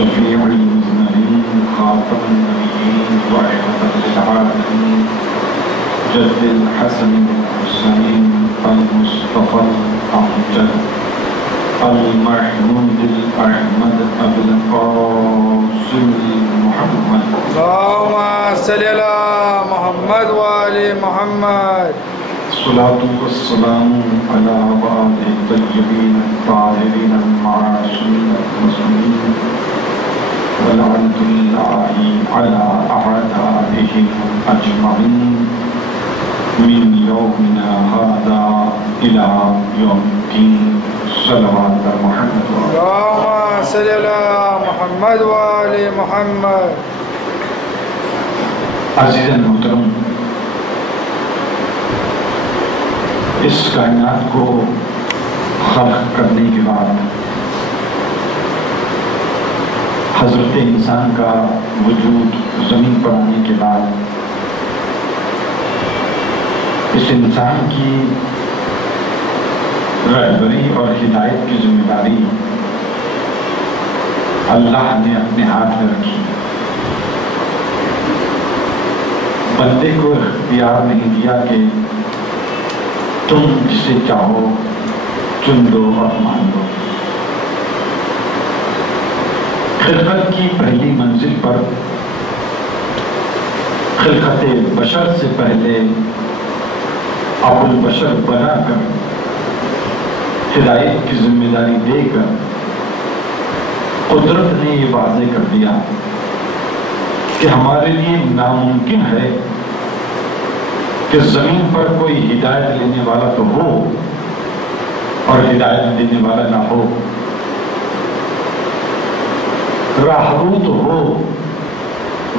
شفيع المذنبين خاتم النبيين ورحمة للعالمين جد الحسن والحسين المصطفى الأمجد المحمود الأحمد أبو القاسم محمد اللهم صل على محمد وآل محمد. الصلاة والسلام على بعض الطيبين الطاهرين المعصومين المسلمين ولعنة الله على أعدائهم أجمعين من يومنا هذا إلى يوم الدين. صلوات محمد اللهم صل على محمد وآل محمد. عزیز محترم، اس کائنات کو خلق کرنے کے بعد حضرت انسان کا وجود زمین پر آنے کے بعد اس انسان کی رہبری اور ہدایت کی ذمہ داری اللہ نے اپنے ہاتھ میں رکھی. بندے کو اختیار نہیں دیا کہ تم جسے چاہو چن دو اور مان دو. خلقت کی پہلی منزل پر خلقت بشر سے پہلے ابو البشر بنا کر ہدایت کی ذمہ داری دے کر قدرت نے یہ واضح کر دیا کہ ہمارے لیے ناممکن ہے کہ زمین پر کوئی ہدایت لینے والا تو ہو اور ہدایت دینے والا نہ ہو، راہرو تو ہو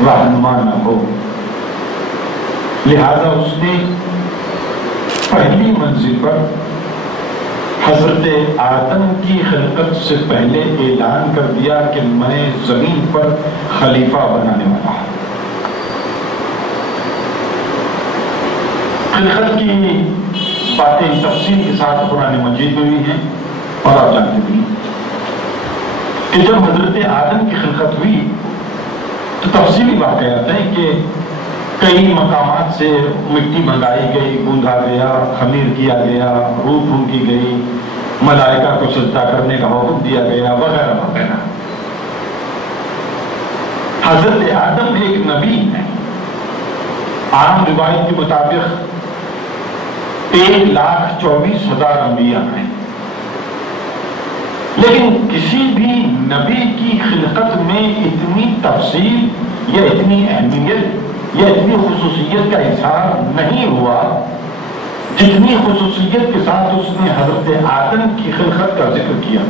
رہنما نہ ہو. لہذا اس نے پہلی منزل پر حضرت آدم کی خلقت سے پہلے اعلان کر دیا کہ میں زمین پر خلیفہ بنانے والا ہوں. خلقت کی باتیں تفصیل کے ساتھ قرآن مجید میں بھی ہیں اور آپ جانتے بھی ہیں کہ جب حضرت آدم کی خلقت ہوئی تو تفصیلی واقعات ہیں کہ کئی مقامات سے مٹی منگائی گئی، گوندھا گیا، خمیر کیا گیا، روح پھونکی گئی، ملائکہ کو سجدہ کرنے کا حکم دیا گیا، وغیرہ وغیرہ. حضرت آدم ایک نبی ہے. عام روایت کے مطابق 1,24,000 انبیاء ہیں، لیکن کسی بھی نبی کی خلقت میں اتنی تفصیل یا اتنی اہمیت یا اتنی خصوصیت کا اظہار نہیں ہوا جتنی خصوصیت کے ساتھ اس نے حضرت آدم کی خلقت کا ذکر کیا.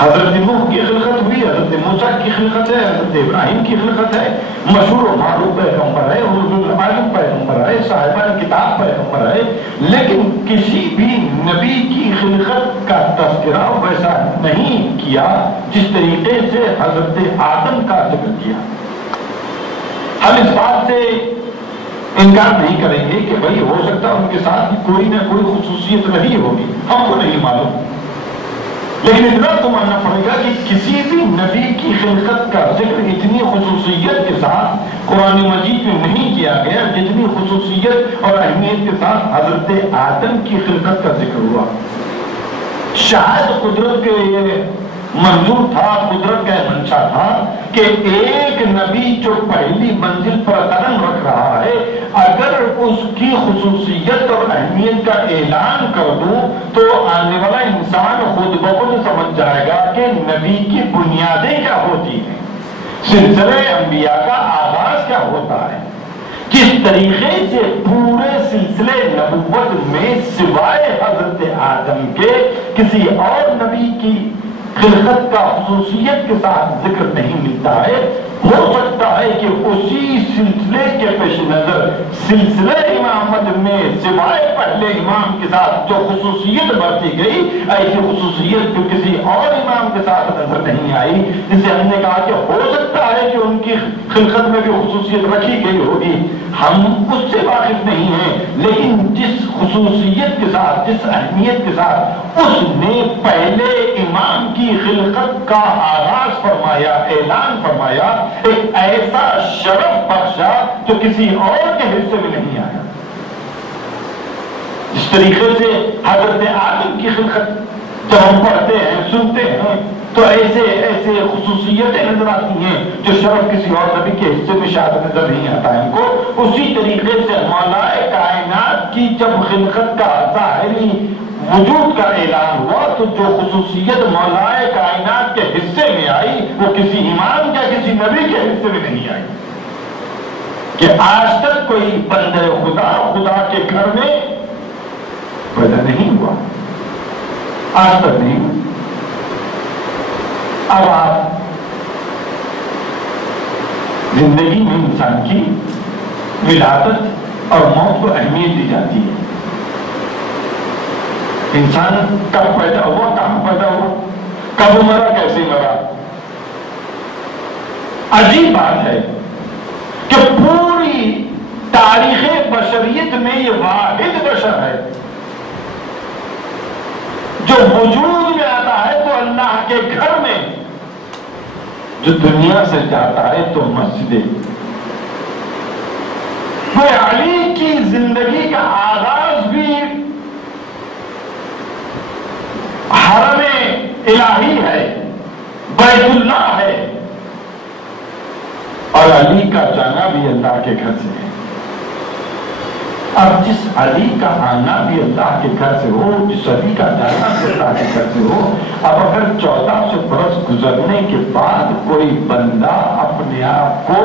حضرت نوح کی خلقت ہوئی، حضرت موسیٰ کی خلقت ہے، حضرت ابراہیم کی خلقت ہے، مشہور و معروف پیغمبر ہے، العالم پیغمبر ہے، صاحبان کتاب پیغمبر ہے، لیکن کسی بھی نبی کی خلقت کا تذکرہ ویسا نہیں کیا جس طریقے سے حضرت آدم کا ذکر کیا. ہم اس بات سے انکار نہیں کریں گے کہ بھئی ہو سکتا ان کے ساتھ کوئی نہ کوئی خصوصیت رہی ہوگی، ہم کو نہیں معلوم، لیکن اتنا تو ماننا پڑے گا کہ کسی بھی نبی کی خلقت کا ذکر اتنی خصوصیت کے ساتھ قرآن مجید میں نہیں کیا گیا جتنی خصوصیت اور اہمیت کے ساتھ حضرت آدم کی خلقت کا ذکر ہوا. شاید قدرت کے یہ منظور تھا، قدرت کا منشا تھا کہ ایک نبی جو پہلی منزل پر قدم رکھ رہا ہے اگر اس کی خصوصیت اور اہمیت کا اعلان کر دوں تو آنے والا انسان خود بخود سمجھ جائے گا کہ نبی کی بنیادیں کیا ہوتی ہیں، سلسلہ انبیاء کا آغاز کیا ہوتا ہے، کس طریقے سے پورے سلسلے نبوت میں سوائے حضرت آدم کے کسی اور نبی کی خلقت کا خصوصیت کے ساتھ ذکر نہیں ملتا ہے. ہو سکتا ہے کہ اسی سلسلے کے پیش نظر سلسلہ امامت میں سوائے پہلے امام کے ساتھ جو خصوصیت برتی گئی ایسی خصوصیت جو کسی اور امام کے ساتھ نظر نہیں آئی، جسے ہم نے کہا کہ ہو سکتا ہے کہ ان کی خلقت میں بھی خصوصیت رکھی گئی ہوگی، ہم اس سے واقف نہیں ہیں، لیکن جس خصوصیت کے ساتھ جس اہمیت کے ساتھ اس نے پہلے امام کی خلقت کا آغاز فرمایا، اعلان فرمایا، ایک ایسا شرف بخشا جو کسی اور کے حصے میں نہیں آیا۔ جس طریقے سے حضرت آدم کی خلقت جب ہم پڑھتے ہیں، سنتے ہیں، تو ایسے خصوصیتیں نظر آتی ہیں جو شرف کسی اور نبی کے حصے میں شاید نظر نہیں آتا ہے ان کو۔ اسی طریقے سے مولا کائنات کی جب خلقت کا ظاہری وجود کا اعلان ہوا تو جو خصوصیت مولا کائنات کے حصے میں آئی وہ کسی امام یا کسی نبی کے حصے میں نہیں آئی، کہ آج تک کوئی بندے خدا کے گھر میں پیدا نہیں ہوا، آج تک نہیں ہوا۔ اب آپ زندگی میں انسان کی ولادت اور موت کو اہمیت دی جاتی ہے۔ انسان کب پیدا ہوا، کہاں پیدا ہوا، کب مرا، کیسے مرا۔ عجیب بات ہے کہ پوری تاریخ بشریت میں یہ واحد بشر ہے جو وجود میں آتا ہے تو اللہ کے گھر میں، جو دنیا سے جاتا ہے تو مسجد۔ وہ علی کی زندگی کا آغاز بھی حرم الہی ہے، بیت اللہ ہے، اور علی کا جانا بھی اللہ کے گھر سے ہے۔ اب جس علی کا آنا بھی اللہ کے گھر سے ہو، جس علی کا جانا بھی اللہ کے گھر سے ہو، اب اگر 1400 برس گزرنے کے بعد کوئی بندہ اپنے آپ کو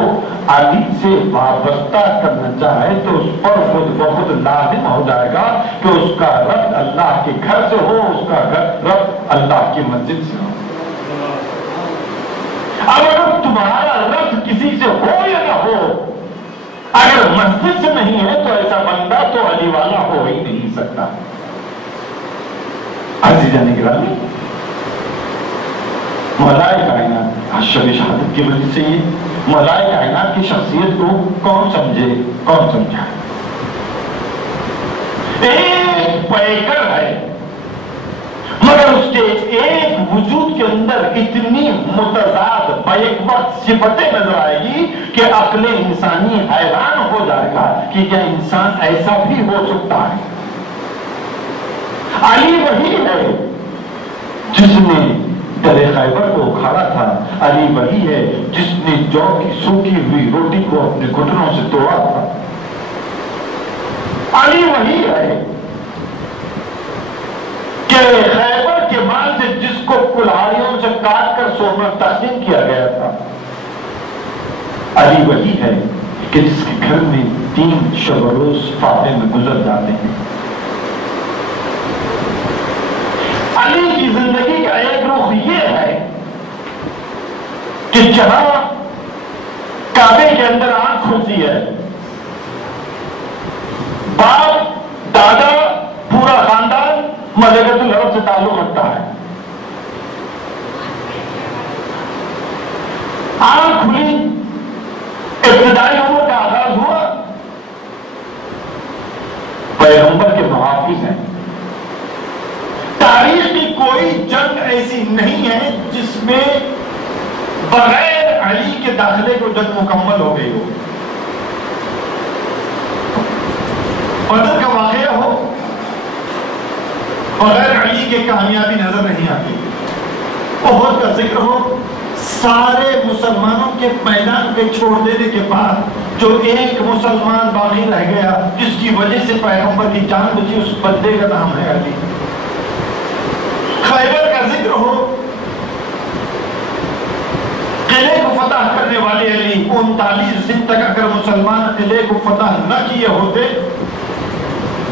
علی سے وابستہ کرنا چاہے تو اس پر خود بخود لازم ہو جائے گا کہ اس کا ربط اللہ کے گھر سے ہو، اس کا ربط اللہ کی مسجد سے ہو۔ اب اگر تمہارا ربط کسی سے ہو یا نہ ہو، اگر مسجد سے نہیں ہے تو ایسا بندہ تو علی والا ہو ہی نہیں سکتا۔ عزیزان گرامی، مولا کائنات شب شہادت کی وجہ سے یہ مولا کائنات کی شخصیت کو کون سمجھے، کون سمجھا؟ ایک پیکر ہے مگر اس کے ایک وجود کے اندر اتنی متضاد بیک وقت صفتیں نظر آئے گی کہ عقل انسانی حیران ہو جائے گا کہ کیا انسان ایسا بھی ہو سکتا ہے۔ علی وہی ہے جس نے در خیبر کو اکھاڑا تھا، علی وہی ہے جس نے جو کی سوکھی ہوئی روٹی کو اپنے گھٹنوں سے توڑا تھا، علی وہی ہے کہ خیبر کے مال سے جس کو کلاڑیوں سے کاٹ کر سونا تقسیم کیا گیا تھا، علی وہی ہے کہ جس کے گھر میں 3 شب و روز فاتح میں گزر جاتے ہیں۔ علی کی زندگی کا ایک رخ یہ ہے کہ جہاں کعبے کے اندر آنکھ کھلتی ہے، باپ، دادا، پورا خاندان مملکت العرب سے تعلق رکھتا ہے، آنکھ کھلی، ابتدائی عمر کا آغاز ہوا، پیغمبر کے محافظ ہیں۔ تاریخ کی کوئی جنگ ایسی نہیں ہے جس میں بغیر علی کے داخلے کو جنگ مکمل ہو گئی ہو۔ بدر کا واقعہ ہو، بغیر علی کے کامیابی نظر نہیں آتی۔ احد کا ذکر ہو، سارے مسلمانوں کے میدان کے چھوڑ دینے کے بعد جو ایک مسلمان باقی رہ گیا جس کی وجہ سے پیغمبر کی جان بچی، اس بندے کا نام ہے علی۔ خیبر کا ذکر ہو، قلعے کو فتح کرنے والے علی، 39 دن تک اگر مسلمان قلعے کو فتح نہ کیے ہوتے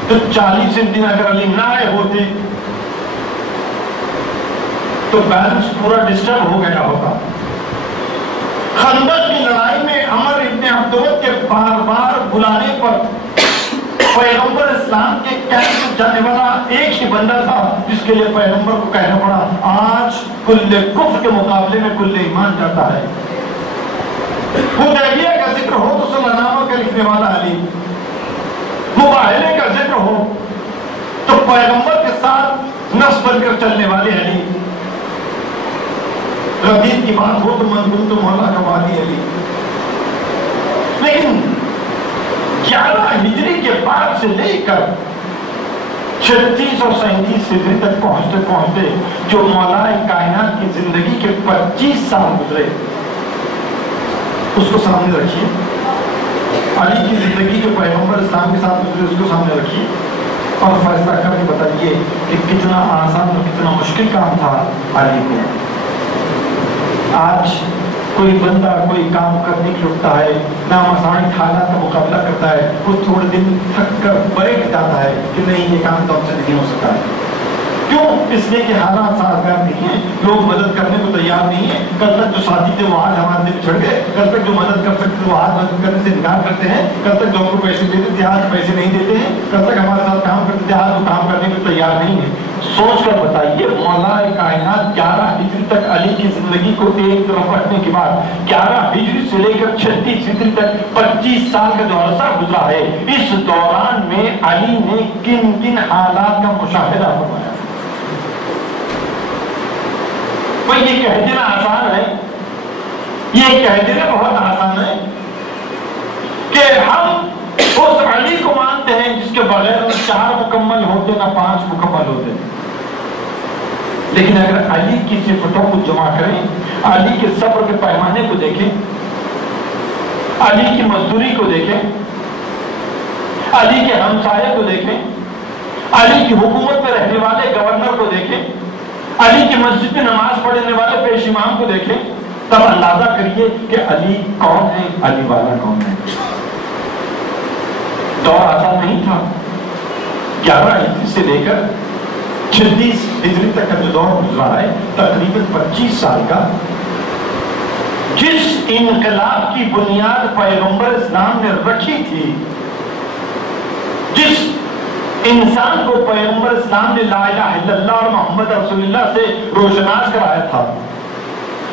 تو 40 دن اگر علی نہ آئے ہوتے تو بیلنس پورا ڈسٹرب ہو گیا ہوتا۔ خندق کی لڑائی میں عمر ابن عبدود کے بار بار بلانے پر پیغمبر اسلام کے کیمپ میں جانے والا ایک ہی بندہ تھا جس کے لیے پیغمبر کو کہنا پڑا آج کل کفر کے مقابلے میں کل ایمان جاتا ہے۔ حدیبیہ کا ذکر ہو تو صلح نامہ کا لکھنے والا علی، مباہلے کا ذکر ہو تو پیغمبر کے ساتھ نفس بن کر چلنے والے علی، ردیف کی بات ہو تو منظور تو مولا کا وادی علی، لیکن 11 ہجری کے بعد سے لے کر 36 اور 37 ہجری تک پہنچتے پہنچتے جو مولا کائنات کی زندگی کے 25 سال گزرے، اس کو سامنے رکھیے. علی کی زندگی جو پیغمبر اسلام کے ساتھ گزرے اس کو سامنے رکھیے اور فیصلہ کر کے بتائیے کہ کتنا آسان اور کتنا مشکل کام تھا علی کو. آج کوئی بندہ کوئی کام کرنے کی اٹھتا ہے، نامساعد حالات کا مقابلہ کرتا ہے، وہ تھوڑے دن تھک کر بیٹھ جاتا ہے کہ نہیں یہ کام تو ہم سے نہیں ہو سکتا ہے. کیوں؟ اس لیے کہ حالات سازگار نہیں ہیں، لوگ مدد کرنے کو تیار نہیں ہیں. کل تک جو ساتھی تھے وہ آج ہمارے سے بچھڑ گئے، کل تک جو مدد کر سکتے تھے وہ آج مدد کرنے سے انکار کرتے ہیں، کل تک جو ہم کو پیسے دیتے تھے آج پیسے نہیں دیتے ہیں، کل تک ہمارے ساتھ کام کرتے تھے آج وہ کام کرنے کو تیار نہیں ہے. سوچ کر بتائیے مولا کائنات 11 ہجری تک علی کی زندگی کو ایک طرف رکھنے کے بعد 11 ہجری سے لے کر 36 ہجری تک 25 سال کا جو عرصہ گزرا ہے، اس دوران میں علی نے کن کن حالات کا مشاہدہ فرمایا. یہ کہہ دینا آسان ہے، یہ کہہ دینا بہت آسان ہے کہ ہم اس علی کو مانتے ہیں جس کے بغیر 4 مکمل ہوتے نہ 5 مکمل ہوتے. لیکن اگر علی کی صفتوں کو جمع کریں، علی کے صبر کے پیمانے کو دیکھیں، علی کی مزدوری کو دیکھیں، علی کے ہمسائے کو دیکھیں، علی کی حکومت میں رہنے والے گورنر کو دیکھیں، علی کی مسجد میں نماز پڑھنے والے پیش امام کو دیکھیں، تب اندازہ کریے کہ علی کون ہے، علی والا کون ہے. دور آسان نہیں تھا. 11 ہجری سے لے کر 36 ہجری تک کا جو دور گزرا ہے تقریباً 25 سال کا، جس انقلاب کی بنیاد پیغمبر اسلام نے رکھی تھی، جس انسان کو پیغمبر اسلام نے لا الہ الا اللہ اور محمد رسول اللہ سے روشناس کرایا تھا،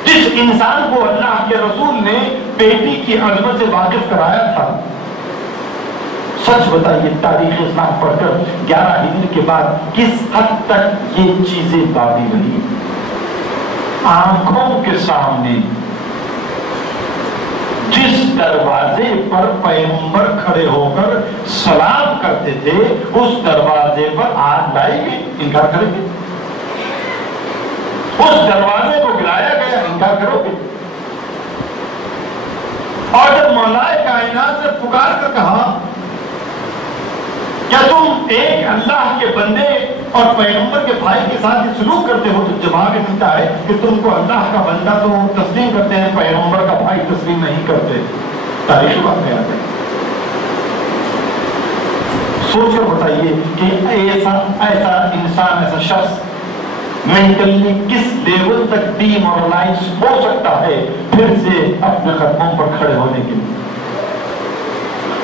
جس انسان کو اللہ کے رسول نے بیٹی کی عظمت سے واقف کرایا تھا. سچ بتائیے تاریخ اسلام پڑھ کر 11 ہجری کے بعد کس حد تک یہ چیزیں باقی رہی. آنکھوں کے سامنے جس دروازے پر پیغمبر کھڑے ہو کر سلام کرتے تھے اس دروازے پر آگ لائی گئی، انکار کریں گے؟ اس دروازے کو گرایا گیا، انکار کرو گے؟ اور جب مولا کائنات نے پکار کر کہا کیا تم ایک اللہ کے بندے اور پیغمبر کے بھائی کے ساتھ یہ سلوک کرتے ہو، تو جواب یہ ملتا ہے کہ تم کو اللہ کا بندہ تو تسلیم کرتے ہیں، پیغمبر کا بھائی تسلیم نہیں کرتے. تاریخی بات میں آتے ہیں. سوچ کر بتائیے کہ ایسا انسان، ایسا شخص مینٹلی کس لیول تک ڈی مورلائز ہو سکتا ہے پھر سے اپنے قدموں پر کھڑے ہونے کے لیے.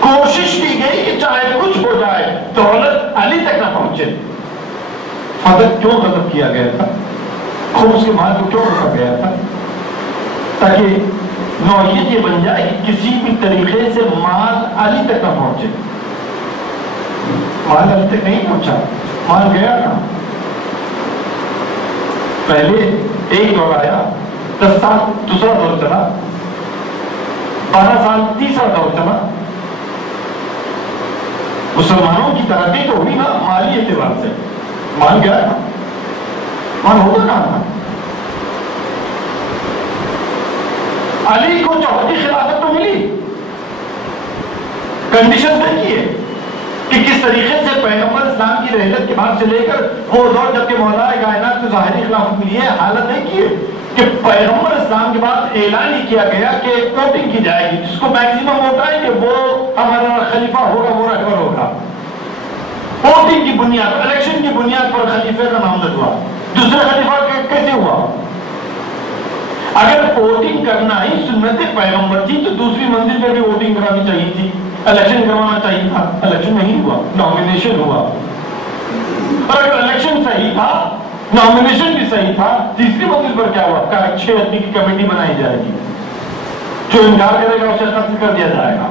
کوشش کی گئی کہ چاہے کچھ ہو جائے دولت علی تک نہ پہنچے. فتح کیوں ختم کیا گیا تھا؟ خمس کے مال کو کیوں رکھا گیا تھا؟ تاکہ نوعیت یہ بن جائے کہ کسی بھی طریقے سے مال علی تک نہ پہنچے. مال علی تک نہیں پہنچا، مال گیا تھا. پہلے ایک دور آیا، 10 سال دوسرا دور چلا، 12 سال تیسرا دور چلا. مسلمانوں کی ترقی تو ہوئی نا مالی اعتبار سے، مال گیا تھا، مال ہوتا کہاں تھا؟ علی کو چوتھی خلافت تو ملی. کنڈیشن دیکھیے کہ کس طریقے سے پیغمبر اسلام کی رحلت کے بعد سے لے کر وہ دور جبکہ مولا کائنات کو ظاہری خلافت ملی ہے، حالت دیکھیے کہ پیغمبر اسلام کے بعد اعلان ہی کیا گیا کہ ووٹنگ کی جائے گی، جس کو میکسیمم ووٹ آئے گے وہ ہمارا خلیفہ ہوگا، وہ رہبر ہوگا. ووٹنگ کی بنیاد، الیکشن کی بنیاد پر خلیفے کا نامزد ہوا. دوسرے خلیفہ کیسے ہوا؟ اگر ووٹنگ کرنا ہی سنت پیغمبر تھی تو دوسری منزل پہ بھی ووٹنگ کرانی چاہیے تھی، الیکشن کروانا چاہیے تھا. الیکشن نہیں ہوا، نامینیشن ہوا. اور اگر الیکشن صحیح تھا، نامینیشن بھی صحیح تھا، تیسری منزل پر کیا ہوا؟ 6 آدمی کی کمیٹی بنائی جائے گی، جو انکار کرے گا اسے قتل کر دیا جائے گا.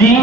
3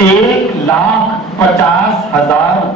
1,50,000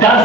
10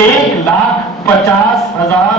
1,50,000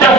10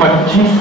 25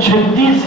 36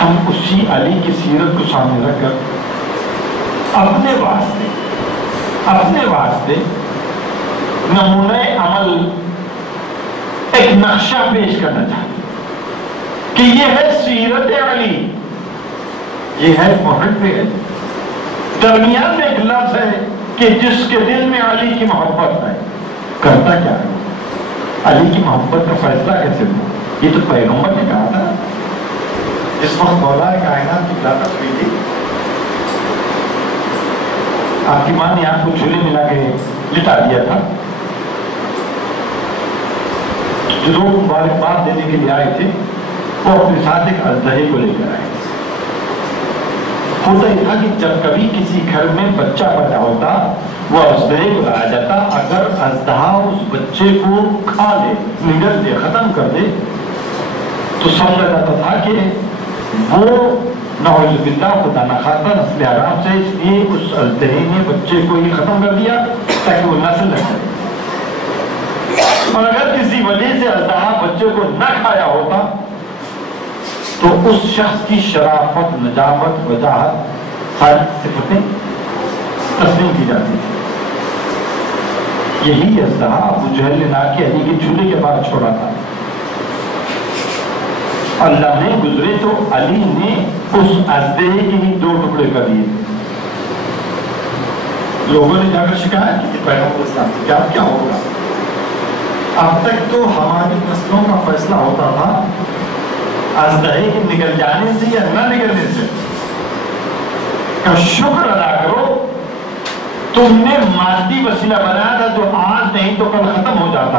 ہم اسی علی کی سیرت کو سامنے رکھ کر اپنے واسطے نمونہ عمل ایک نقشہ پیش کرنا چاہتے کہ یہ ہے سیرت علی، یہ ہے محب علی۔ درمیان میں ایک لفظ ہے کہ جس کے دل میں علی کی محبت ہے، کرتا کیا ہے؟ علی کی محبت کا فیصلہ کیسے ہوا؟ یہ تو پیغمبر نے کہا تھا جس وقت مولا کائنات کی ولادت ہوئی تھی، آپ کی ماں نے آپ کو جھولے ملا کے لٹا دیا تھا۔ جو لوگ مبارکباد دینے کے لیے آئے تھے وہ اپنے ساتھ ایک اژدہے کو لے کر آئے۔ ہوتا یہ تھا کہ جب کبھی کسی گھر میں بچہ پیدا ہوتا وہ اژدہے کو لایا جاتا، اگر اژدہا اس بچے کو کھا لے، نگل دے، ختم کر دے تو سمجھا جاتا تھا کہ وہ نعوذ باللہ خدا نخواستہ نسل حرام سے، اس لیے اس اژدہے نے بچے کو ہی ختم کر دیا تاکہ وہ نسل نہ کرے۔ اور اگر کسی وجہ سے اژدہا بچے کو نہ کھایا ہوتا تو اس شخص کی شرافت، نجابت، وجاہت، ساری صفتیں تسلیم کی جاتی تھی۔ یہی اژدہا ابو جہل نے لا کے علی کے جھولے کے بعد چھوڑا تھا۔ اللہ نے گزرے تو علی نے اس اژدہے کے ہی 2 ٹکڑے کر دیے۔ لوگوں نے جا کر شکایت کی تھی پیغمبر اسلام سے، کیا ہوگا؟ اب تک تو ہماری نسلوں کا فیصلہ ہوتا تھا اژدہے کے نکل جانے سے یا نہ نکلنے سے۔ کا شکر ادا کرو تم نے مادی وسیلہ بنایا تھا جو آج نہیں تو کل ختم ہو جاتا،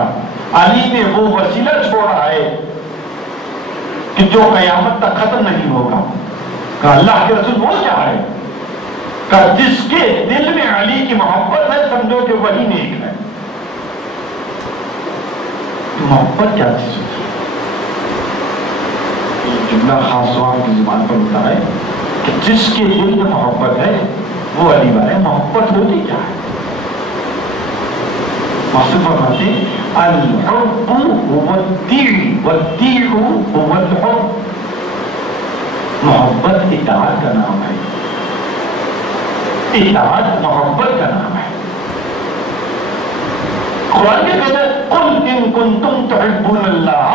علی نے وہ وسیلہ چھوڑا ہے کہ جو قیامت تک ختم نہیں ہوگا۔ کہا اللہ کے رسول وہ کیا ہے؟ کہا جس کے دل میں علی کی محبت ہے سمجھو کہ وہی نیک ہے۔ محبت کیا چیز ہوتی ہے؟ یہ جملہ خاص وہاں کی زبان پر ہوتا ہے کہ جس کے دل میں محبت ہے وہ علی والے۔ محبت ہوتی کیا ہے؟ محسوس فرماتے الحب هو الطیع والطیع هو الحب۔ محبت اطاعت کا نام ہے، اطاعت محبت کا نام ہے۔ قرآن میں کہتا ہے قل ان کنتم تحبون اللہ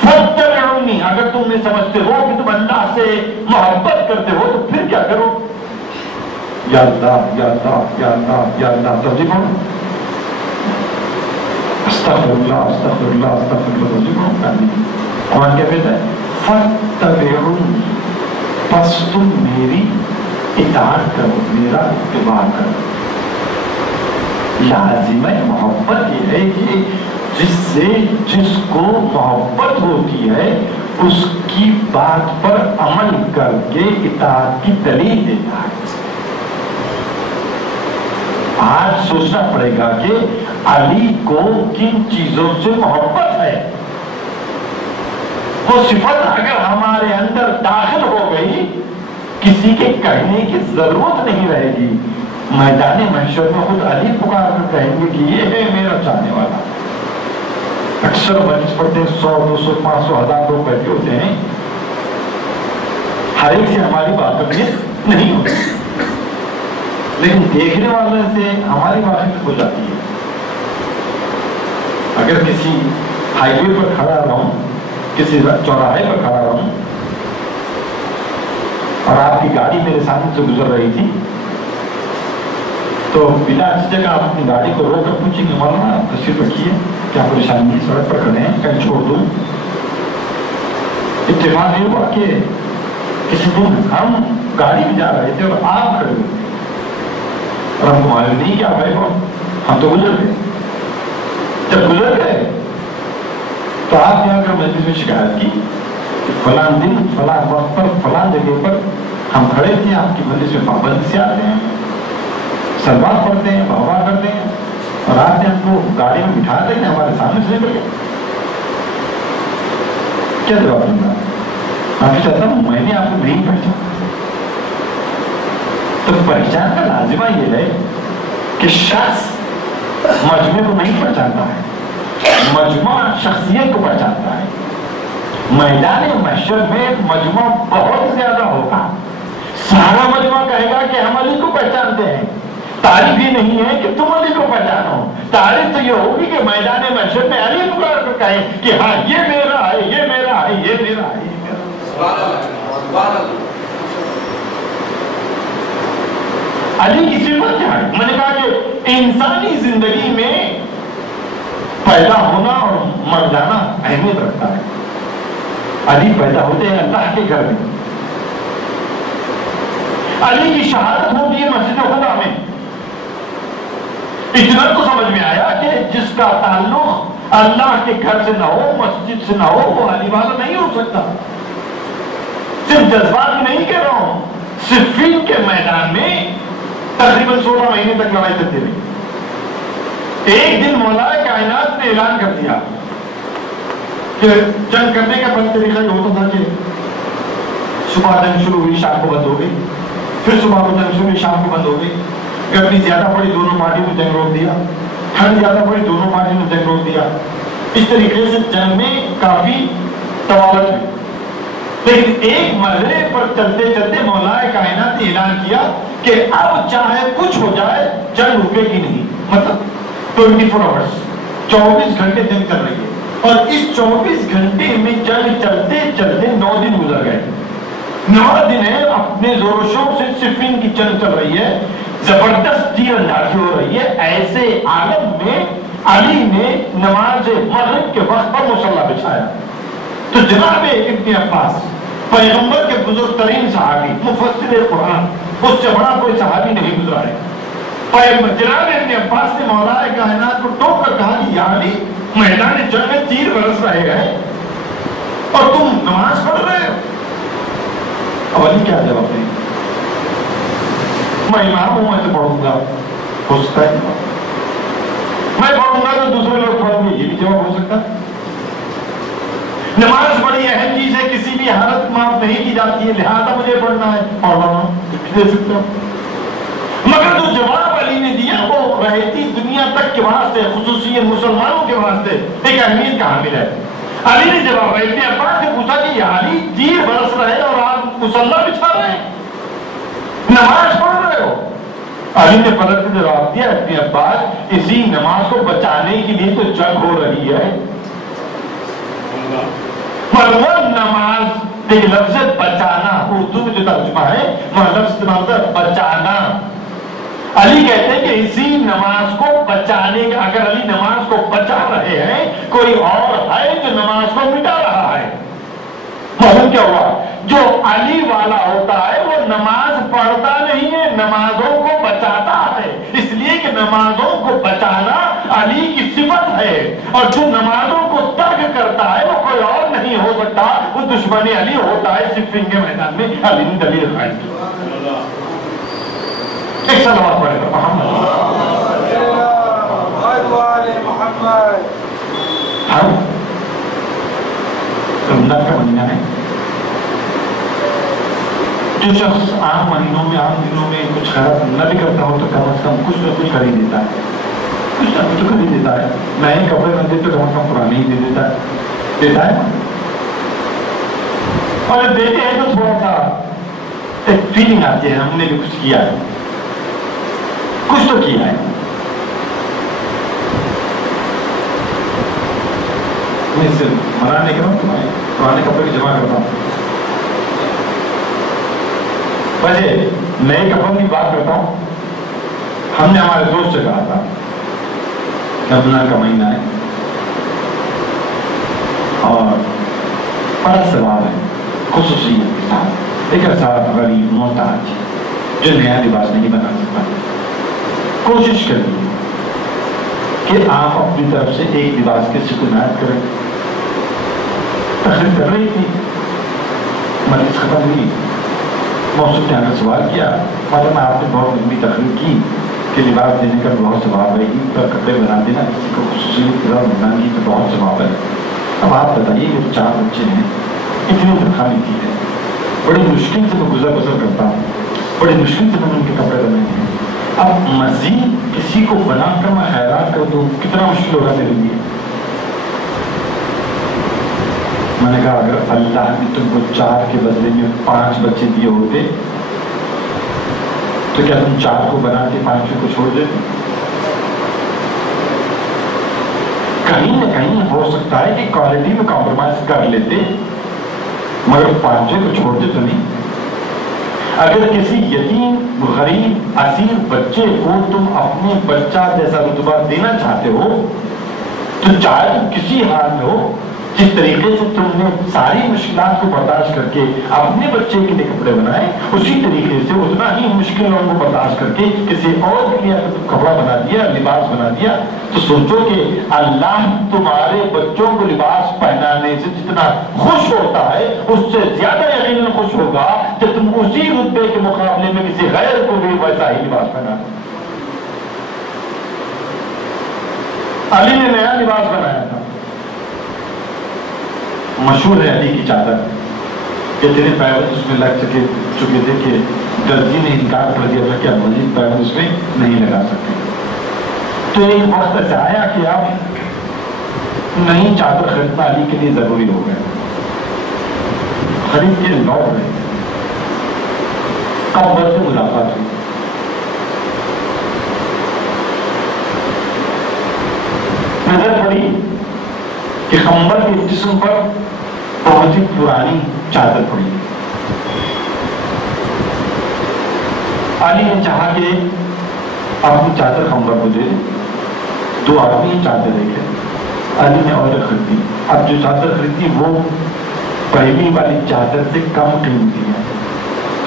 فاتبعونی، اگر تم نے سمجھتے ہو کہ تم اللہ سے محبت کرتے ہو تو پھر کیا کرو؟ یا اللہ یا اللہ یا اللہ یا اللہ ترجمہ کرو، استغفر اللہ استغفر اللہ استغفر اللہ ترجمہ کرو۔ قرآن کیا کہتا ہے فاتبعونی، پس تم میری اطاعت کرو، میرا اتباع کرو۔ لازمہ محبت یہ ہے کہ جس کو محبت ہوتی ہے اس کی بات پر عمل کر کے اطاعت کی دلیل دیتا ہے۔ آج سوچنا پڑے گا کہ علی کو کن چیزوں سے محبت ہے۔ وہ صفت اگر ہمارے اندر داخل ہو گئی کسی کے کہنے کی ضرورت نہیں رہے گی۔ میدان محشر میں خود علی پکار کر کہیں گے کہ یہ ہے میرا چاہنے والا۔ اکثر مجلس پڑھتے ہیں 100 200 500 1000 لوگ بیٹھے ہوتے ہیں، ہر ایک سے ہماری بات نہیں ہوتی، لیکن دیکھنے والے سے ہماری بات ہو جاتی ہے۔ اگر کسی ہائی وے پر کھڑا رہوں، کسی چوراہے پر کھڑا رہوں اور آپ کی گاڑی میرے سامنے سے گزر رہی تھی تو بلا اس جگہ آپ اپنی گاڑی کو روک کر پوچھیں گے مولانا تشریف رکھیے، کیا پریشانی ہے؟ سڑک پر کھڑے ہیں، کہیں چھوڑ دوں؟ اتفاق یہ ہوا کہ کسی دن ہم گاڑی میں جا رہے تھے اور آپ کھڑے ہوئے اور ہم کو معلوم نہیں کیا بھائی بہت، ہم تو گزر گئے۔ جب گزر گئے تو آپ نے آ کر مجلس میں شکایت کی کہ فلاں دن فلاں وقت پر فلاں جگہ پر ہم کھڑے تھے، آپ کی مجلس میں پابندی سے آتے ہیں، سلوات پڑھتے ہیں، بابا کرتے ہیں، اور آپ نے ہم کو گاڑی میں بٹھا دیں ہمارے سامنے سے نکل گئے۔ کیا جواب دوں گا؟ معافی چاہتا ہوں میں نے آپ کو نہیں پہچانا۔ تو پہچان کا لازمہ یہ ہے کہ شخص مجموعے کو نہیں پہچانتا ہے، مجموعہ شخصیت کو پہچانتا ہے۔ میدان محشر میں مجمع بہت زیادہ ہوگا. سارا مجمع کہے گا کہ ہم علی کو پہچانتے ہیں. تعریف یہ نہیں ہے کہ تم علی کو پہچانو، تعریف تو یہ ہوگی کہ میدان محشر میں علی پکار کر کہے کہ ہاں یہ میرا ہے، یہ میرا ہے، یہ میرا ہے. علی کی صفت کیا ہے؟ میں نے کہا کہ انسانی زندگی میں پیدا ہونا اور مر جانا اہمیت رکھتا ہے. علی پیدا ہوتے ہیں اللہ کے گھر میں. علی کی شہادت ہوتی ہے مسجد خدا میں. اتنا تو سمجھ میں آیا کہ جس کا تعلق اللہ کے گھر سے نہ ہو، مسجد سے نہ ہو، وہ علی والا نہیں ہو سکتا. صرف جذبات نہیں کہہ رہا ہوں. صفین کے میدان میں تقریباً 16 مہینے تک لڑائی چلتی رہی. ایک دن مولا کائنات نے اعلان کر دیا کہ جنگ کرنے کا پہلا طریقہ یہ ہوتا تھا کہ صبح جنگ شروع ہوئی، شام کو بند ہو گئی، پھر صبح کو جنگ شروع ہوئی، شام کو بند ہو گئی. گرمی زیادہ پڑی، دونوں پارٹیوں نے جنگ روک دیا. ٹھنڈ زیادہ پڑی، دونوں پارٹیوں نے جنگ روک دیا. اس طریقے سے جنگ میں کافی طوالت ہوئی. لیکن ایک مرحلے پر چلتے چلتے مولا کائنات نے اعلان کیا کہ اب چاہے کچھ ہو جائے جنگ رکے گی نہیں. مطلب 24 آورس، 24 گھنٹے جنگ چل رہی ہے. اور اس 24 گھنٹے میں جنگ چلتے چلتے 9 دن گزر گئے. 9 دن ہے اپنے زور و شور سے صفین کی جنگ چل رہی ہے، زبردست تیر اندازی ہو رہی ہے. ایسے عالم میں علی نے نماز مغرب کے وقت پر مصلی بچھایا. تو جناب ابن عباس پیغمبر کے بزرگ ترین صحابی، مفسر قرآن، اس سے بڑا کوئی صحابی نہیں گزرا ہے. جناب ابن عباس نے مولا کائنات کو ٹوک کر کہا کہ یا علی، میدان جنگ میں تیر برس رہے گئے اور تم نماز پڑھ رہے ہو. اب علی کیا جواب دیں؟ میں امام ہوں، میں تو پڑھوں گا. ہو سکتا ہے میں پڑھوں گا تو دوسرے لوگ پڑھیں گے، یہ بھی جواب ہو سکتا ہے. نماز بڑی اہم چیز ہے، کسی بھی حالت معاف نہیں کی جاتی ہے، لہذا مجھے پڑھنا ہے، پڑھ رہا ہوں، دے سکتا ہوں. مگر جو جواب علی نے دیا وہ رہتی دنیا تک کے واسطے، خصوصیاً مسلمانوں کے واسطے ایک اہمیت کا حامل ہے. علی نے جواب ابن عباس سے پوچھا کہ یا علی، تیر برس رہے اور آپ مصلی بچھا رہے ہیں، نماز پڑھ رہے ہو. علی نے پلٹ کے جواب دیا ابن عباس، اسی نماز کو بچانے کے لیے تو جنگ ہو رہی ہے. وہ نماز ایک لفظ بچانا، اردو میں جو ترجمہ ہے وہ لفظ استعمال ہوتا ہے بچانا. علی کہتے ہیں کہ اسی نماز کو بچانے کا، اگر علی نماز کو بچا رہے ہیں، کوئی اور ہے جو نماز کو مٹا رہا ہے. معلوم کیا ہوا؟ جو علی والا ہوتا ہے وہ نماز پڑھتا نہیں ہے، نمازوں کو بچاتا ہے. اس لیے کہ نمازوں کو بچانا علی کی صفت ہے، اور جو نمازوں کو ترک کرتا ہے وہ کوئی اور نہیں ہو سکتا، وہ دشمن علی ہوتا ہے. صفین کے میدان میں علی نے دلیل قائم کی. ایک صلوات پڑھے گا محمد ہم رمضان کا مہینہ ہے. جو شخص عام مہینوں میں، عام دنوں میں کچھ خیرات نہ بھی کرتا ہو تو کم از کم کچھ نہ کچھ خرید دیتا ہے، کچھ نہ کچھ خرید دیتا ہے. نئے کپڑے نہ دے تو کم از کم پرانے ہی دے دیتا ہے. اور جب دیتے ہیں تو تھوڑا سا ایک فیلنگ آتی ہے ہم نے بھی کچھ کیا ہے، کچھ تو کیا ہے. میں اس سے منع نہیں کروں، پرانے کپڑے بھی جمع کرتا ہوں. ویسے نئے کپڑوں کی بات کرتا ہوں. ہم نے ہمارے دوست سے کہا تھا کہ رمضان کا مہینہ ہے اور بڑا ثواب ہے، خصوصیت کے ساتھ ایک ایسا غریب محتاج جو نیا لباس نہیں بنا سکتا، کوشش کریے کہ آپ اپنی طرف سے ایک لباس کی سکنایت کریں. تقریر کر رہی تھی، مجلس ختم ہوئی، موصوف نے آگے سوال کیا، مطلب آپ نے بہت لمبی تقریر کی کہ لباس دینے کا بہت ثواب ہے، عید پر کپڑے بنا دینا کسی کو خصوصیت کے ساتھ بنانے کی تو بہت ثواب ہے. اب آپ بتائیے کہ 4 بچے ہیں، اتنی تنخواہ ملتی ہے، بڑی مشکل سے میں گزر کرتا ہوں، بڑی مشکل سے میں ان کے کپڑے بنائے ہیں. اب مزید کسی کو بنا کر میں خیرات کر دوں، کتنا مشکل ہوگا میرے لیے. میں نے کہا اگر اللہ نے تم کو 4 کے بدلے میں 5 بچے دیے ہوتے تو کیا تم 4 کو بنا کے 5ویں کو چھوڑ دیتے؟ کہیں نہ کہیں ہو سکتا ہے کہ کوالٹی میں کمپرومائز کر لیتے مگر 5ویں کو چھوڑتے تو نہیں۔ اگر کسی یتیم غریب اسیر بچے کو تم اپنے بچہ جیسا رتبہ دینا چاہتے ہو تو چاہے تم کسی حال میں ہو، جس طریقے سے تم نے ساری مشکلات کو برداشت کر کے اپنے بچے کے لیے کپڑے بنائے، اسی طریقے سے اتنا ہی مشکلوں کو برداشت کر کے کسی اور کے لیے اگر تم کپڑا بنا دیا، لباس بنا دیا، تو سوچو کہ اللہ تمہارے بچوں کو لباس پہنانے سے جتنا خوش ہوتا ہے اس سے زیادہ یقیناً خوش ہوگا کہ تم اسی رتبے کے مقابلے میں کسی غیر کو بھی ویسا ہی لباس پہنا دو۔ علی نے نیا لباس بنایا تھا، مشہور ہے علی کی چادر، اتنے پیون اس میں لگ چکے تھے کہ درزی نے انکار کر دیا تھا کہ اب مزید پیون اس میں نہیں لگا سکتے۔ تو ایک وقت ایسا آیا کہ اب نئی چادر خریدنا علی کے لیے ضروری ہو گیا، خرید کے لوٹ رہے تھے، قبر سے ملاقات ہوئی۔ نظر پڑی کہ خنبر کے جسم پر بہت ہی پرانی چادر پڑی۔ علی نے چاہا کہ اپنی چادر خنبر کو دے۔ 2 آدمی چادر لے گئے، علی نے اور خریدی۔ اب جو چادر خریدی وہ پہلی والی چادر سے کم قیمتی ہے،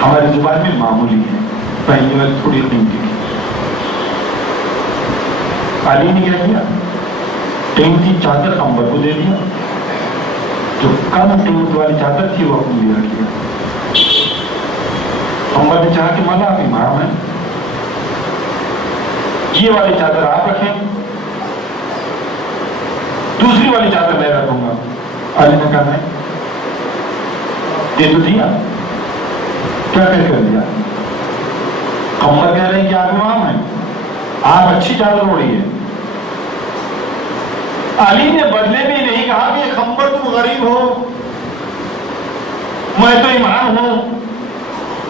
ہماری زبان میں معمولی ہے، پہلی والی تھوڑی قیمتی ہے۔ علی نے کیا کیا؟ قیمتی چادر خنبر کو دے دیا، جو کم قیمت والی چادر تھی وہ اپنے لیے رکھ لیا۔ خنبر نے چاہا کہ مولا آپ امام ہیں، یہ والی چادر آپ رکھیں، دوسری والی چادر میں رکھوں گا۔ علی نے کہا نہیں، دے تو دیا، کیا کر دیا؟ خنبر کہہ رہے ہیں کہ آپ امام ہیں، آپ اچھی چادر اوڑھی ہے۔ علی نے بدلے بھی نہیں کہا کہ خنبر تم غریب ہو، میں تو امام ہوں،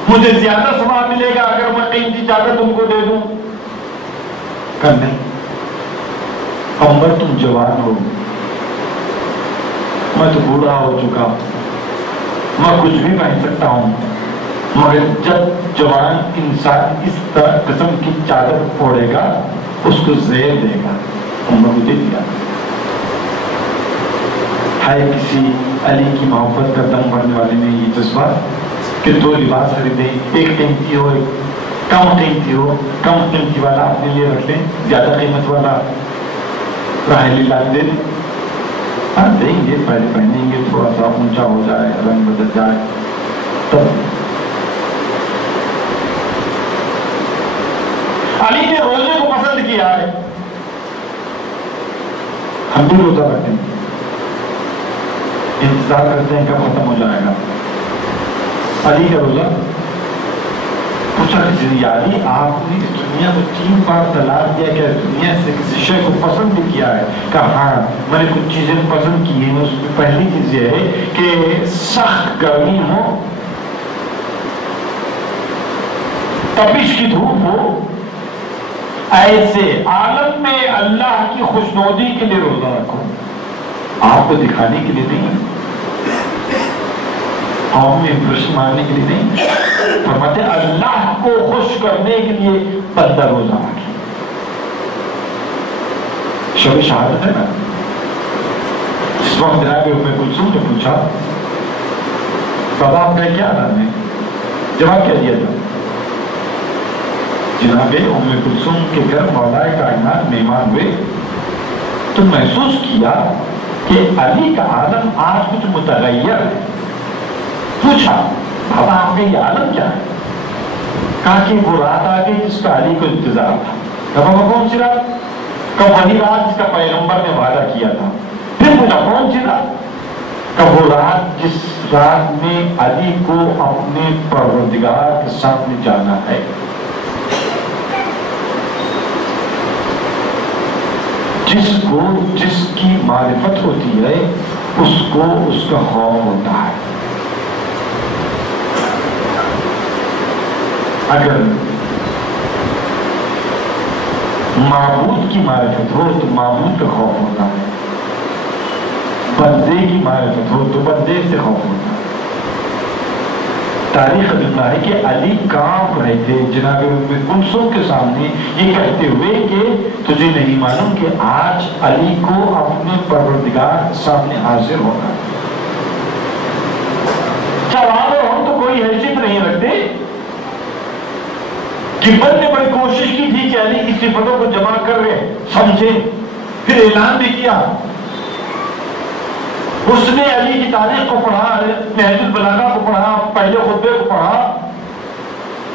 مجھے زیادہ ثواب ملے گا اگر میں قیمتی چادر تم کو دے دوں۔ کہ نہیں، خنبر تم جوان ہو، میں تو بوڑھا ہو چکا، میں کچھ بھی پہن سکتا ہوں، مگر جب جوان انسان اس قسم کی چادر پھوڑے گا اس کو زہر دے گا۔ خنبر کو دے دیا۔ ہے کسی علی کی محبت کا دم بھرنے والے میں یہ جذبہ کہ 2 لباس خریدیں، ایک قیمتی ہو، ایک کم قیمتی ہو، کم قیمتی والا اپنے لیے رکھ لیں، زیادہ قیمت والا راہ لیلا دے دیں۔ ہاں دیں گے، پہلے پہنیں گے، تھوڑا سا اونچا ہو جائے، رنگ بدل جائے تب۔ علی نے روزے کو پسند کیا ہے، ہم بھی روزہ رکھتے ہیں، انتظار کرتے ہیں کب ختم ہو جائے گا۔ علی کا روزہ پوچھا کسی نے، علی آپ نے اس دنیا کو 3 بار طلاق دیا، کیا اس دنیا سے کسی شے کو پسند بھی کیا ہے؟ کہا ہاں، میں نے کچھ چیزیں پسند کی ہیں، اس میں پہلی چیز یہ ہے کہ سخت گرمی ہو، تپش کی دھوپ ہو، ایسے عالم میں اللہ کی خوشنودی کے لیے روزہ رکھو، آپ کو دکھانے کے لیے نہیں، قوم میں امپریشن مارنے کے لیے نہیں، فرماتے اللہ کو خوش کرنے کے لیے بندہ روزہ رکھے۔ شب شہادت ہے نا، جس وقت جناب ام کلثوم نے پوچھا بابا آپ کا کیا نام ہے، جواب کیا دیا تھا؟ جناب ام کلثوم کے گھر مولا کائنات مہمان ہوئے تو محسوس کیا کہ علی کا عالم آج کچھ متغیر ہے۔ پوچھا بابا آپ کا یہ عالم کیا ہے؟ کہا کہ وہ رات آ گئی جس کا علی کو انتظار تھا۔ کہا بابا کون سی رات؟ کہا وہی رات جس کا پیغمبر نے وعدہ کیا تھا۔ پھر پوچھا کون سی رات؟ کہا وہ رات جس رات میں علی کو اپنے پروردگار کے سامنے جانا ہے۔ جس کی معرفت ہوتی ہے اس کو اس کا خوف ہوتا ہے. اگر معبود کی معرفت ہو تو معبود کا خوف ہوتا ہے، بندے کی معرفت ہو تو بندے سے خوف ہوتا ہے. تاریخ دکھتا ہے کہ علی کانپ رہے تھے جناب کلثوم کے سامنے یہ کہتے ہوئے کہ تجھے نہیں معلوم کہ آج علی کو اپنے پروردگار سامنے حاضر ہونا. سوال اور ہم تو کوئی حیثیت نہیں رکھتے. قبل نے بڑی کوشش کی تھی کہ علی کی صفتوں کو جمع کر رہے سمجھے، پھر اعلان بھی کیا. اس نے علی کی تاریخ کو پڑھا، نہج البلاغہ کو پڑھا، پہلے خطبے کو پڑھا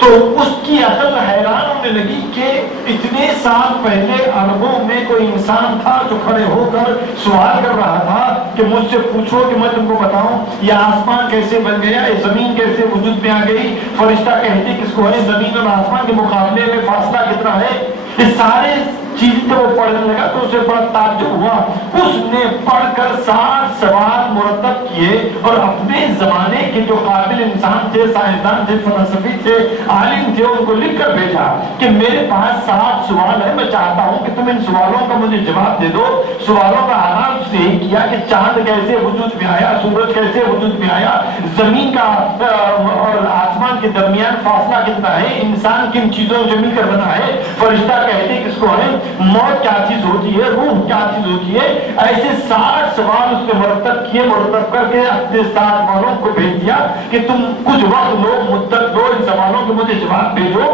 تو اس کی عقل حیران ہونے لگی کہ اتنے سال پہلے عربوں میں کوئی انسان تھا جو کھڑے ہو کر سوال کر رہا تھا کہ مجھ سے پوچھو کہ میں تم کو بتاؤں یہ آسمان کیسے بن گیا، یہ زمین کیسے وجود میں آ گئی. فرشتہ کہتے کس کو ہے، زمین اور آسمان کے مقابلے میں فاصلہ کتنا ہے. یہ سارے چیزیں وہ پڑھنے لگا تو اسے بڑا تعجب ہوا. اس نے پڑھ کر 60 سوال مرتب کیے اور اپنے زمانے کے جو قابل انسان تھے، سائنسدان تھے، فلسفی تھے، عالم تھے، ان کو لکھ کر بھیجا کہ میرے پاس 60 سوال ہے، میں چاہتا ہوں کہ تم ان سوالوں کا مجھے جواب دے دو. سوالوں کا آغاز اس نے یہی کیا کہ چاند کیسے وجود میں آیا، سورج کیسے وجود میں آیا، زمین کا اور آسمان کے درمیان فاصلہ کتنا ہے، انسان کن چیزوں سے مل کر بنا ہے، فرشتہ کہتے کس کو ہے، موت کیا چیز ہوتی ہے، روح کیا چیز ہوتی ہے. ایسے 60 سوال اس نے مرتب کیے، مرتب کر کے اپنے ساتھ والوں کو بھیج دیا کہ تم کچھ وقت لو، مدت دو، ان سوالوں کے مجھے جواب بھیجو.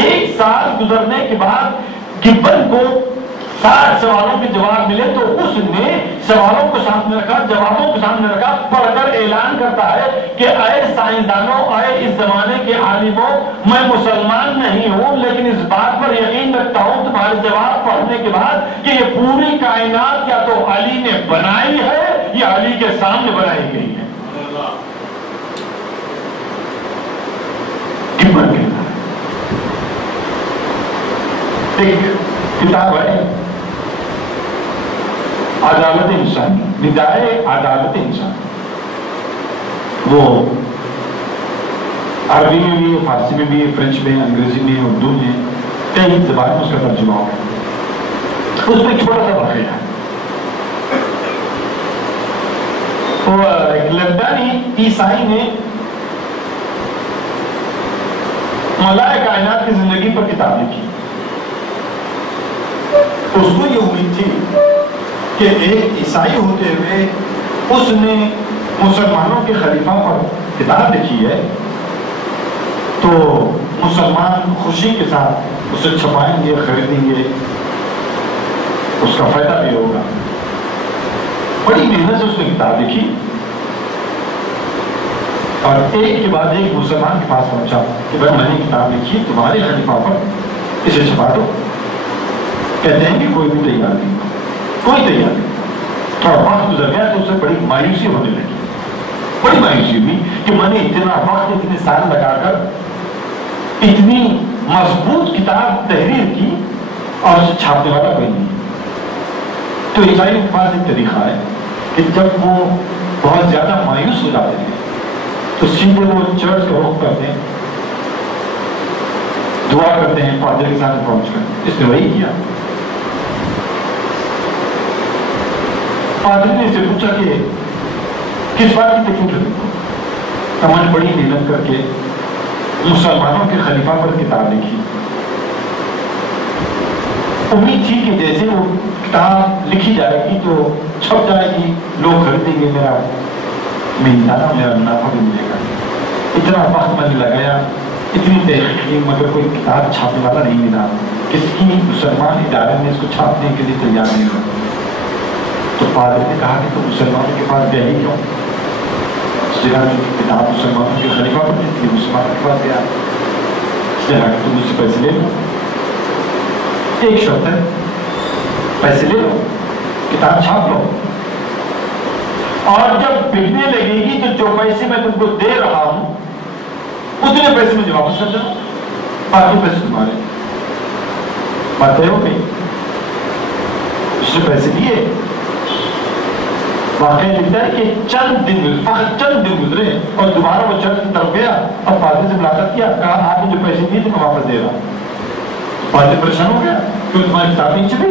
1 سال گزرنے کے بعد گبن کو 60 سوالوں کے جواب ملے تو اس نے سوالوں کو سامنے رکھا، جوابوں کو سامنے رکھا، پڑھ کر اعلان کرتا ہے کہ اے سائنسدانوں، اے اس زمانے کے عالموں، میں مسلمان نہیں ہوں لیکن اس بات پر یقین رکھتا ہوں تمہارے جواب پڑھنے کے بعد کہ یہ پوری کائنات یا تو علی نے بنائی ہے یا علی کے سامنے بنائی گئی ہے. ایک کتاب ہے عدالت انسانی، ندائے عدالت انسانی. وہ عربی میں بھی ہے، فارسی میں بھی ہے، فرینچ میں، انگریزی میں، اردو میں، کئی زبان میں اس کا ترجمہ ہو. اس میں ایک چھوٹا سا واقعہ ہے. ایک لندنی عیسائی نے ملائے کائنات کی زندگی پر کتاب لکھی. اس کو یہ امید تھی کہ ایک عیسائی ہوتے ہوئے اس نے مسلمانوں کے خلیفہ پر کتاب لکھی ہے تو مسلمان خوشی کے ساتھ اسے چھپائیں گے، خریدیں گے، اس کا فائدہ بھی ہوگا. بڑی محنت سے اس نے کتاب لکھی اور ایک کے بعد ایک مسلمان کے پاس پہنچا کہ بھائی میں نے کتاب لکھی، تمہارے خلیفہ پر اسے چھپا دو. کہتے ہیں کہ کوئی بھی تیار نہیں، کوئی تیار نہیں. اور وقت گزر گیا تو اسے بڑی مایوسی ہونے لگی. بڑی مایوسی ہوئی کہ میں نے اتنا وقت، اتنے سال لگا کر اتنی مضبوط کتاب تحریر کی اور اسے چھاپنے والا کوئی نہیں. تو عیسائی کے پاس ایک طریقہ ہے کہ جب وہ بہت زیادہ مایوس ہو جاتے ہیں تو سیدھے وہ چرچ کا رخ کرتے ہیں، دعا کرتے ہیں پادری کے ساتھ پہنچ کر. اس نے وہی کیا. پادری نے اسے پوچھا کہ کس بات کی تکلیف ہے. ہم نے بڑی محنت کر کے مسلمانوں کے خلیفہ پر کتاب لکھی. امید تھی کہ جیسے وہ کتاب لکھی جائے گی تو چھپ جائے گی، لوگ خریدیں گے، میرا مہنگانا، میرا منافع بھی ملے گا. اتنا وقت میں نے لگایا، اتنی تحقیق، مگر کوئی کتاب چھاپنے والا نہیں ملا. کسی مسلمان ادارے میں اس کو چھاپنے کے لیے تیار نہیں ہوا. تو پادری نے کہا کہ تم مسلمانوں کے پاس گئے ہی کیوں؟ اس جگہ جو کتاب مسلمانوں کے خلیفہ پر تھی، مسلمانوں کے پاس گیا. اس نے کہا کہ تم مجھ سے پیسے لے لو، ایک شرط ہے، پیسے لے لو، کتاب چھاپ لو، اور جب بکنے لگے گی تو جو پیسے میں تم کو دے رہا ہوں اتنے پیسے مجھے واپس کر دینا، باقی پیسے تمہارے. بات طے ہو گئی. اس نے پیسے دیے، واقعہ لکھتا ہے کہ چند دن گزرے اور دوبارہ وہ چرچ کی طرف گیا اور فادر سے ملاقات کیا، کہا آپ نے جو پیسے دیے تھے میں واپس دے رہا ہوں۔ فادر پریشان ہو گیا کہ تمہاری کتاب نہیں چھپی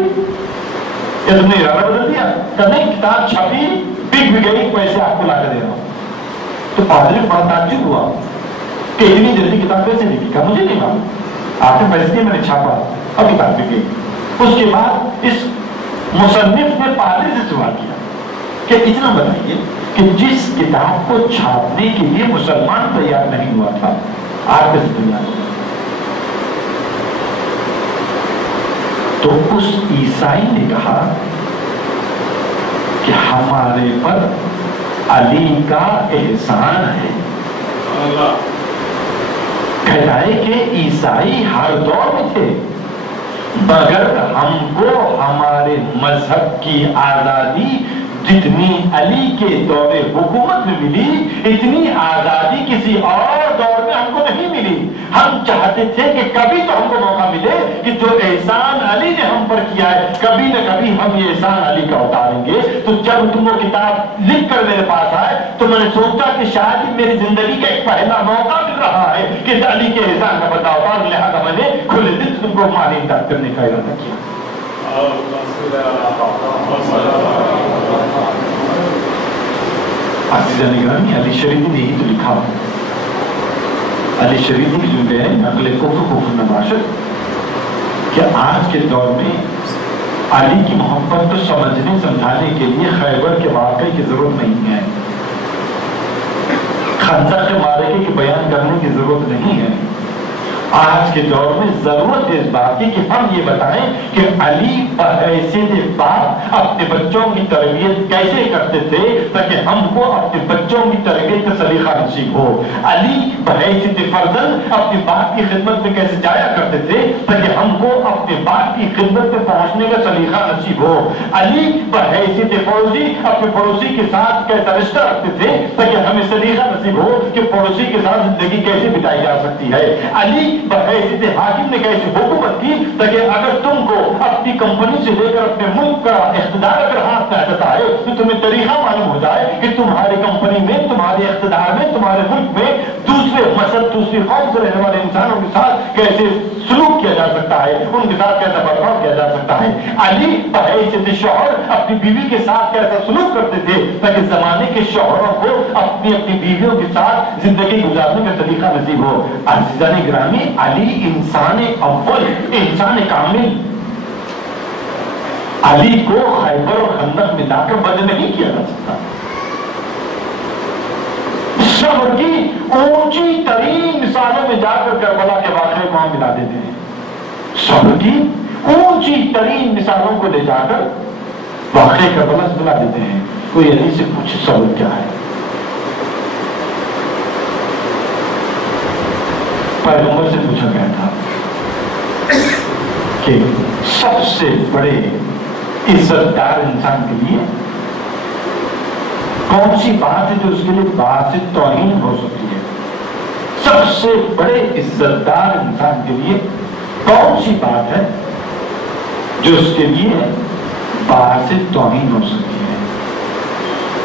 یا تم نے ارادہ بدل دیا؟ کہ نہیں، کتاب چھپی، بک بھی گئی، پیسے آپ کو لا کے دے رہا ہوں۔ تو پادری کو بڑا تعجب ہوا کہ اتنی جلدی کتاب کیسے لکھی؟ کہا مجھے نہیں معلوم، آپ نے پیسے دیے، میں نے چھاپا اور کتاب بک گئی۔ اس کے بعد اس مصنف نے پادری سے سوال کیا کہ اتنا بتائیے کہ جس کتاب کو چھاپنے کے لیے مسلمان تیار نہیں ہوا تھا، آپ کیسے تیار ہوا؟ تو اس عیسائی نے کہا کہ ہمارے پر علی کا احسان ہے۔ کہتا ہے کہ عیسائی ہر دور میں تھے، مگر ہم کو ہمارے مذہب کی آزادی جتنی علی کے دور حکومت میں ملی، اتنی آزادی کسی اور دور میں ہم کو نہیں ملی۔ ہم چاہتے تھے کہ کبھی تو ہم کو موقع ملے کہ جو احسان علی نے ہم پر کیا ہے، کبھی نہ کبھی ہم یہ احسان علی کا اتاریں گے۔ تو جب تم وہ کتاب لکھ کر میرے پاس آئے تو میں نے سوچا کہ شاید میری زندگی کا ایک پہلا موقع مل رہا ہے کہ علی کے احسان کا بدلہ اتار، لہٰذا میں نے کھلے دل سے تم کو مالی امداد کرنے کا ارادہ کیا۔ عزیزان گرامی، علی شریفی نے ہی تو لکھا، علی شریفی جو ہے نقل کفر نباشت، کہ آج کے دور میں علی کی محبت تو سمجھنے سمجھانے کے لیے خیبر کے واقعے کی ضرورت نہیں ہے، خندق کے معرکے کی بیان کرنے کی ضرورت نہیں ہے۔ آج کے دور میں ضرورت ہے اس بات کی کہ ہم یہ بتائیں کہ علی بحیثیت باپ اپنے بچوں کی تربیت کیسے کرتے تھے تاکہ ہم کو اپنے بچوں کی تربیت کا سلیقہ نصیب ہو۔ علی بحیثیت فرزند اپنے باپ کی خدمت میں کیسے جایا کرتے تھے تاکہ ہم کو اپنے باپ کی خدمت میں پہنچنے کا سلیقہ نصیب ہو۔ علی بحیثیت پڑوسی اپنے پڑوسی کے ساتھ کیسا رشتہ رکھتے تھے تاکہ ہمیں سلیقہ نصیب ہو کہ پڑوسی کے ساتھ زندگی کیسے بتائی جا سکتی ہے۔ علی بحیثیت حاکم نے کیسی حکومت کی تاکہ اگر تم کو اپنی کمپنی سے لے کر اپنے ملک کا اقتدار اگر ہاتھ میں آتا ہے تو تمہیں طریقہ معلوم ہو جائے کہ تمہاری کمپنی میں، تمہارے اقتدار میں، تمہارے ملک میں دوسری قوم سے رہنے والے انسانوں کے ساتھ کیسے سلوک کیا جا سکتا ہے، ان کے ساتھ کیسا برتاؤ کیا جا سکتا ہے۔ علی بحیثیت شوہر اپنی بیوی کے ساتھ کیسا سلوک کرتے تھے تاکہ زمانے کے شوہروں کو اپنی بیویوں کے ساتھ زندگی گزارنے کا طریقہ نصیب ہو۔ عزیزان گرامی، علی انسان اول، انسان کامل، علی کو خیبر اور خندق میں لا کر بند نہیں کیا جا سکتا۔ صبر کی اونچی ترین مثالوں میں جا کر کربلا کے واقعے کو ہم ملا دیتے ہیں۔ صبر کی اونچی ترین مثالوں کو لے جا کر واقعے کربلا سے ملا دیتے ہیں۔ کوئی علی سے پوچھے صبر کیا ہے؟ پیغمبر سے پوچھا گیا تھا کہ سب سے بڑے عزت دار انسان کے لیے کون سی بات ہے جو اس کے لیے باعث توہین ہو سکتی ہے؟ سب سے بڑے عزت دار انسان کے لیے کون سی بات ہے جو اس کے لیے باعث توہین ہو سکتی ہے؟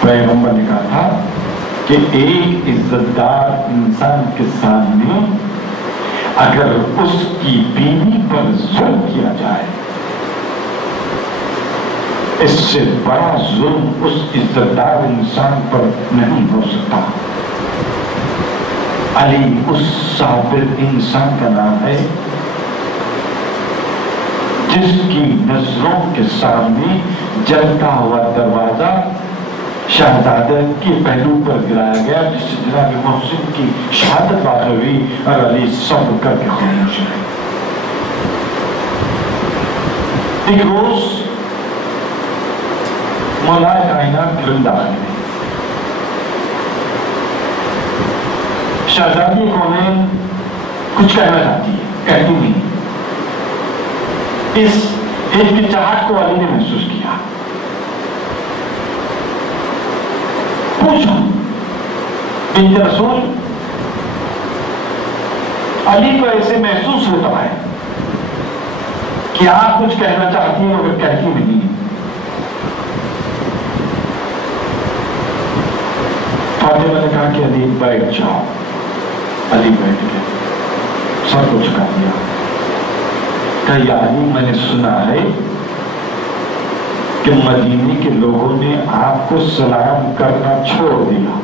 پیغمبر نے کہا تھا کہ ایک عزت دار انسان کے سامنے اگر اس کی بیوی پر ظلم کیا جائے، اس سے بڑا ظلم اس عزت دار انسان پر نہیں ہو سکتا۔ علی اس صابر انسان کا نام ہے جس کی نظروں کے سامنے جلتا ہوا دروازہ شہزادہ کے پہلو پر گرایا گیا، جس سے جناب محسن کی شہادت واقع ہوئی اور علی صبر کر کے خاموش رہے۔ ایک روز مولا کائنات گھر داخل ہے، شہزادی کونین کچھ کہنا چاہتی ہے، کہتی نہیں۔ اس ہچکچاہٹ کو علی نے محسوس کیا، پوچھا بنت رسول، علی کو ایسے محسوس ہوتا ہے کہ آپ کچھ کہنا چاہتی ہیں مگر کہتی نہیں۔ فاطمہ نے کہا کہ علی بیٹھ جاؤ. علی بیٹھ گئے, سب کچھ کر دیا. کہ یا علی میں نے سنا ہے کہ مدینے کے لوگوں نے آپ کو سلام کرنا چھوڑ دیا.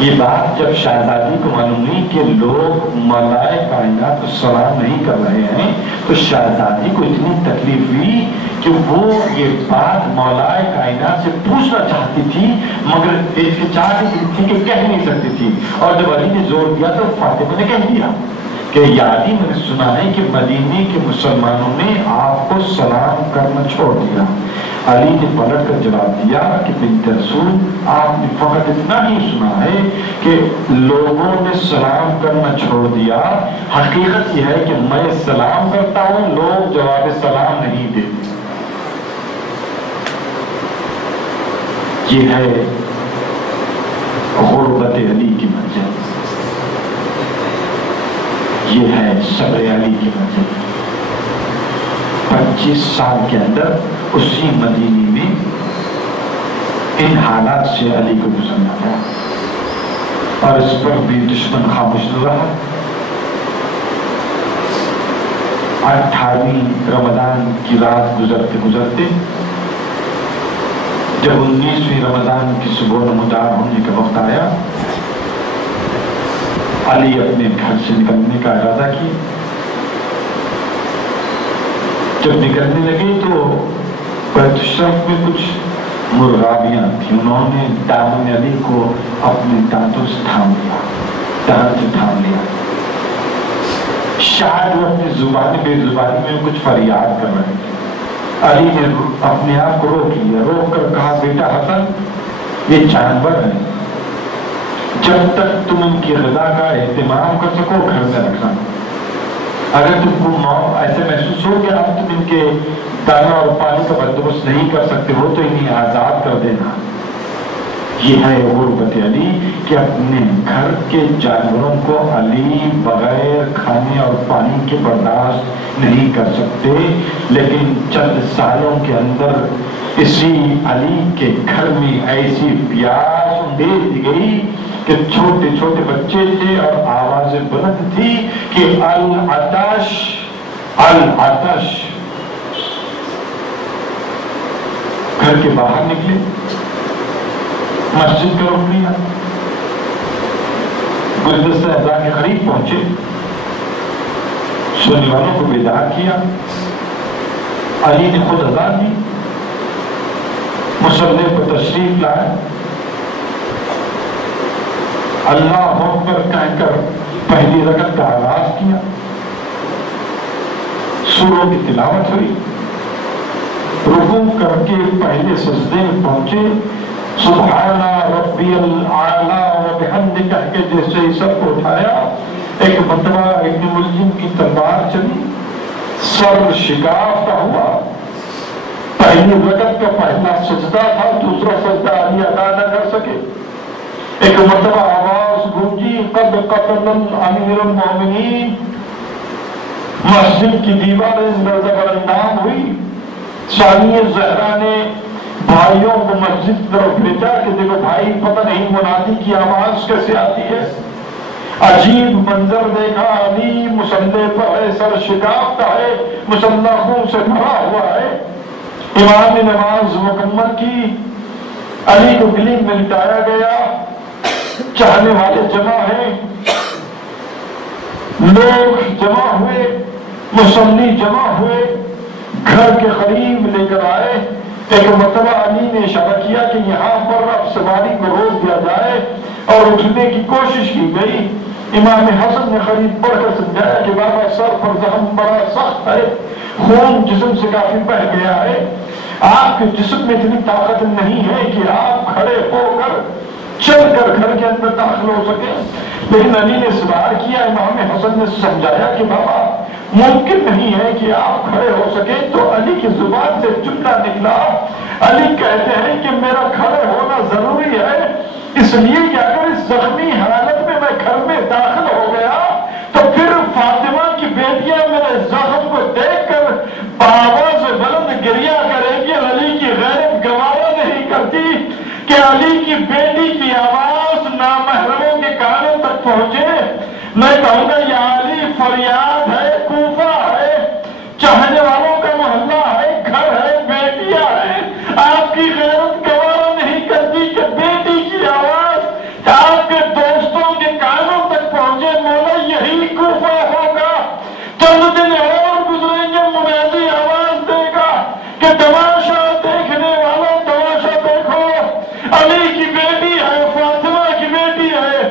یہ بات جب شہزادی کو معلوم ہوئی کہ لوگ مولائے کائنات کو سلام نہیں کر رہے ہیں تو شہزادی کو اتنی تکلیف ہوئی کہ وہ یہ بات مولائے کائنات سے پوچھنا چاہتی تھی مگر ہچکچاہٹ تھی کہ کہہ نہیں سکتی تھی. اور جب علی نے زور دیا تو فاطمہ نے کہہ دیا کہ یا علی میں نے سنا ہے کہ مدینے کے مسلمانوں نے آپ کو سلام کرنا چھوڑ دیا. علی نے پلٹ کر جواب دیا کہ بنت رسول آپ نے فقط اتنا ہی سنا ہے کہ لوگوں نے سلام کرنا چھوڑ دیا, حقیقت یہ ہے کہ میں سلام کرتا ہوں, لوگ جواب سلام نہیں دیتے. یہ ہے غربت علی کی منزل, یہ ہے صبر علی کی منزل. 25 سال کے اندر اسی مدینے میں ان حالات سے علی کو گزرنا تھا اور اس پر بھی دشمن خاموش نہ رہا. 18ویں رمضان کی رات گزرتے گزرتے جب 19ویں رمضان کی صبح نمودار ہونے کا وقت آیا, علی اپنے گھر سے نکلنے کا ارادہ کیا. جب نکلنے لگے تو بیت الشرف میں کچھ مرغابیاں تھیں, انہوں نے دامن علی کو اپنے دانتوں سے تھام لیا, دانت سے تھام لیا. شاید وہ اپنی زبان بے زبانی میں کچھ فریاد کر رہے تھے. علی نے اپنے آپ کو روک لیا, روک کر کہا بیٹا حسن یہ جانور ہیں, جب تک تم ان کی غذا کا اہتمام کر سکو گھر میں رکھنا. اگر تم کو ایسے محسوس ہو کہ اب تم ان کے دانا اور پانی کا بندوبست نہیں کر سکتے ہو تو انہیں آزاد کر دینا. یہ ہے غربت علی کہ اپنے گھر کے جانوروں کو علی بغیر کھانے اور پانی کے برداشت نہیں کر سکتے. لیکن چند سالوں کے اندر اسی علی کے گھر میں ایسی پیاس دے دی گئی کہ چھوٹے چھوٹے بچے تھے اور آوازیں بلند تھی کہ العطش العطش. گھر کے باہر نکلے, مسجد کا رخ لیا, گلدستہ اعضاء کے قریب پہنچے, سونے والوں کو بیدار کیا. علی نے خود اذان دی, مصلی پر تشریف لائے, اللہ اکبر کہہ کر پہلی رکعت کا آغاز کیا. سوروں کی تلاوت ہوئی, رکوع کر کے پہلے سجدے میں پہنچے, سبحان ربی الاعلی و بحمدہ کہہ کے جیسے ہی سب کو اٹھایا, ایک مرتبہ ابن ملجم کی تلوار چلی, سر شکافتہ ہوا. پہلی رکعت کا پہلا سجدہ تھا, دوسرا سجدہ علی ادا نہ کر سکے. ایک مرتبہ آواز گونجی قد قتل امیر المومنین, مسجد کی دیواریں نظرانداز ہوئی. ثانیہ زہرا نے بھائیوں کو مسجد کی طرف بھیجا کہ دیکھو بھائی پتہ نہیں منادی کی آواز کیسے آتی ہے. عجیب منظر دیکھا, علی مصلی پر ہے, سر شکافتہ ہے, مصلی خون سے بھرا ہوا ہے. امام نے نماز مکمل کی, علی کو گلیم میں لٹایا گیا. چاہنے والے جمع ہیں, لوگ جمع ہوئے, مصلی جمع ہوئے, گھر کے قریب لے کر آئے. ایک مرتبہ علی نے اشارہ کیا کہ یہاں پر اب سواری کو روک دیا جائے اور اٹھنے کی کوشش کی گئی. امام حسن نے قریب بڑھ کر سمجھایا کہ بابا سر پر زخم بڑا سخت ہے, خون جسم سے کافی بہہ گیا ہے, آپ کے جسم میں اتنی طاقت نہیں ہے کہ آپ کھڑے ہو کر چل کر گھر کے اندر داخل ہو سکے. لیکن علی نے سوال کیا, امام حسن نے سمجھایا کہ بابا ممکن نہیں ہے کہ آپ کھڑے ہو سکے. تو علی کی زبان سے جملہ نکلا, علی کہتے ہیں کہ میرا کھڑے ہونا ضروری ہے اس لیے کہ اگر اس زخمی حالت میں میں گھر میں داخل ہو گیا تو پھر فاطمہ کی بیٹیاں میرے زخم کو دیکھ کر آواز بلند گریہ کریں گی, علی کی غیرت گوارا نہیں کرتی کہ علی کی بیٹی کی آواز نامحرموں کے کانوں تک پہنچے، میں کہوں گا یا علی فریاد ہے، کوفہ ہے، چاہنے والوں کا محلہ ہے، گھر ہے، بیٹیاں ہیں، آپ کی غیرت گوارا نہیں کرتی کہ بیٹی کی آواز آپ کے دوستوں کے کانوں تک پہنچے۔ مولا یہی کوفہ ہوگا، چند دن اور گزریں گے، منادی آواز دے گا کہ تماشا دیکھنے والوں تماشا دیکھو، علی کی بیٹی ہے، فاطمہ کی بیٹی ہے،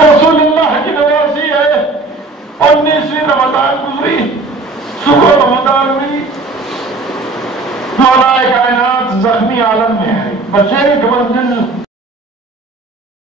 رسول اللہ کی نواسی ہے۔ 19ویں رمضان گزری، صبح رمضان ہوئی، مولا کائنات زخمی عالم میں ہے، بس ایک منزل